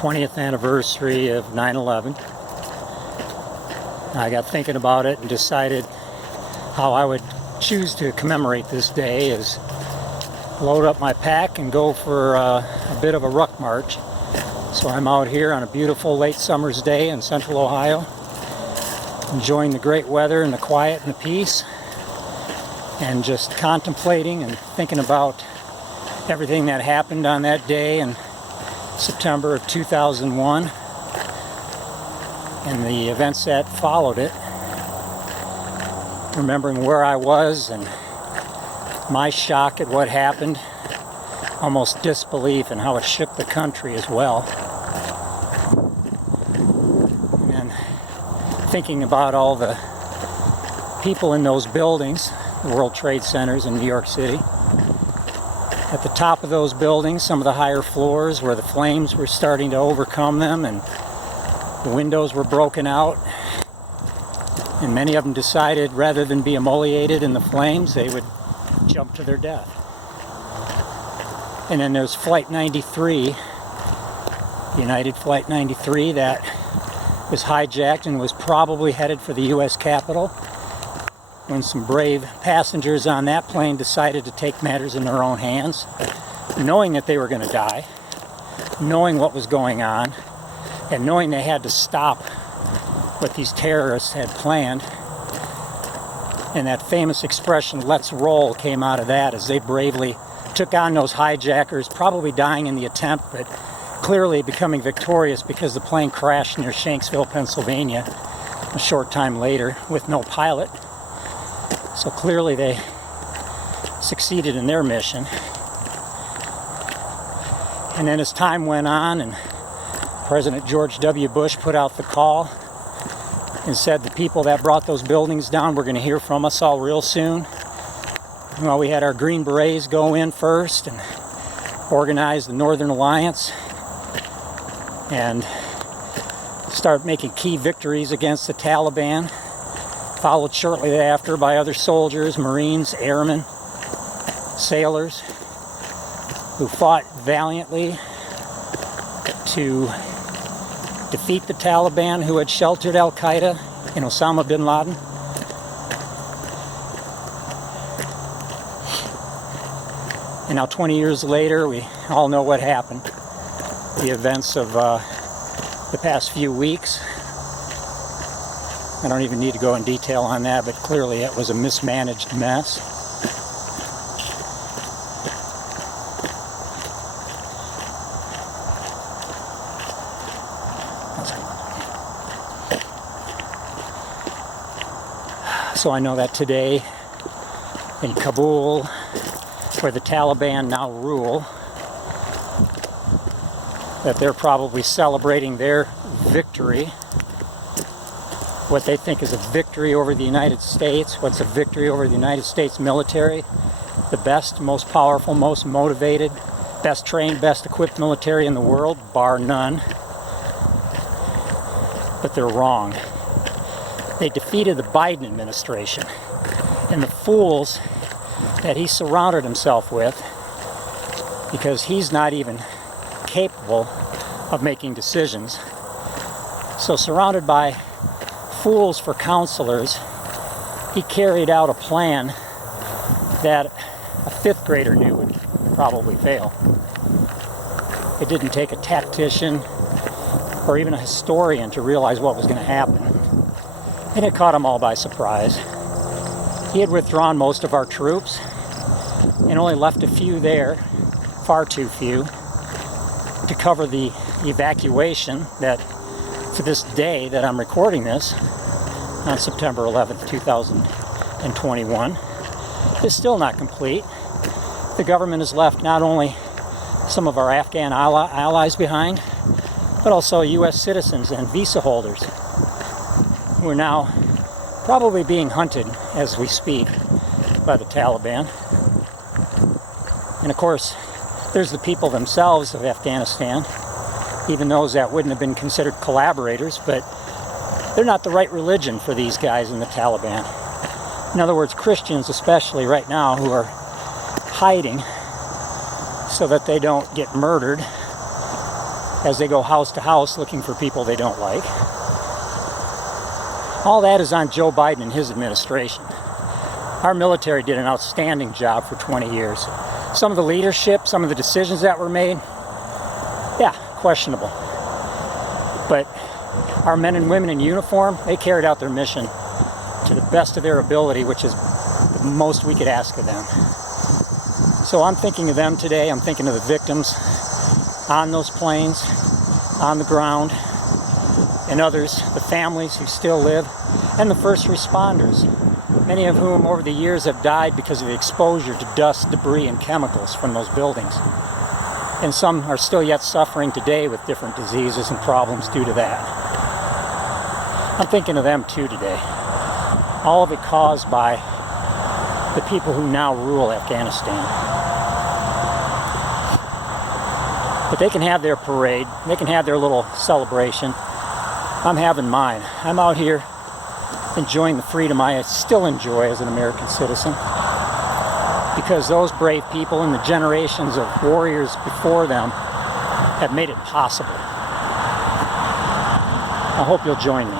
20th anniversary of 9/11. I got thinking about it and decided how I would choose to commemorate this day is load up my pack and go for a bit of a ruck march. So I'm out here on a beautiful late summer's day in central Ohio, enjoying the great weather and the quiet and the peace, and just contemplating and thinking about everything that happened on that day in September of 2001 and the events that followed it. Remembering where I was and my shock at what happened, almost disbelief, and how it shook the country as well. And then thinking about all the people in those buildings, the World Trade Centers in New York City. At the top of those buildings, some of the higher floors where the flames were starting to overcome them and the windows were broken out. And many of them decided rather than be immolated in the flames, they would jump to their death. And then there's Flight 93, United Flight 93, that was hijacked and was probably headed for the U.S. Capitol when some brave passengers on that plane decided to take matters in their own hands, knowing that they were going to die, knowing what was going on, and knowing they had to stop what these terrorists had planned. And that famous expression, "let's roll," came out of that as they bravely took on those hijackers, probably dying in the attempt, but clearly becoming victorious because the plane crashed near Shanksville, Pennsylvania a short time later with no pilot. So clearly they succeeded in their mission. And then as time went on and President George W. Bush put out the call and said the people that brought those buildings down were going to hear from us all real soon. Well, we had our Green Berets go in first and organize the Northern Alliance and start making key victories against the Taliban, followed shortly thereafter by other soldiers, Marines, airmen, sailors, who fought valiantly to defeat the Taliban, who had sheltered Al-Qaeda and Osama bin Laden. And now 20 years later, we all know what happened. The events of the past few weeks. I don't even need to go in detail on that, but clearly it was a mismanaged mess. So I know that today in Kabul, where the Taliban now rule, that they're probably celebrating their victory, what they think is a victory over the United States, what's a victory over the United States military, the best, most powerful, most motivated, best trained, best equipped military in the world, bar none. But they're wrong. They defeated the Biden administration and the fools that he surrounded himself with, because he's not even capable of making decisions. So surrounded by fools for counselors, he carried out a plan that a fifth grader knew would probably fail. It didn't take a tactician or even a historian to realize what was going to happen. And it caught them all by surprise. He had withdrawn most of our troops and only left a few there, far too few, to cover the evacuation that, to this day that I'm recording this, on September 11th, 2021, is still not complete. The government has left not only some of our Afghan allies behind, but also U.S. citizens and visa holders who are now probably being hunted as we speak by the Taliban. And of course, there's the people themselves of Afghanistan, even those that wouldn't have been considered collaborators, but they're not the right religion for these guys in the Taliban. In other words, Christians especially right now who are hiding so that they don't get murdered as they go house to house looking for people they don't like. All that is on Joe Biden and his administration. Our military did an outstanding job for 20 years. Some of the leadership, some of the decisions that were made, yeah, questionable. But our men and women in uniform, they carried out their mission to the best of their ability, which is the most we could ask of them. So I'm thinking of them today. I'm thinking of the victims on those planes, on the ground, and others, the families who still live, and the first responders, many of whom over the years have died because of the exposure to dust, debris, and chemicals from those buildings. And some are still yet suffering today with different diseases and problems due to that. I'm thinking of them too today. All of it caused by the people who now rule Afghanistan. But they can have their parade, they can have their little celebration. I'm having mine. I'm out here enjoying the freedom I still enjoy as an American citizen, because those brave people and the generations of warriors before them have made it possible. I hope you'll join me.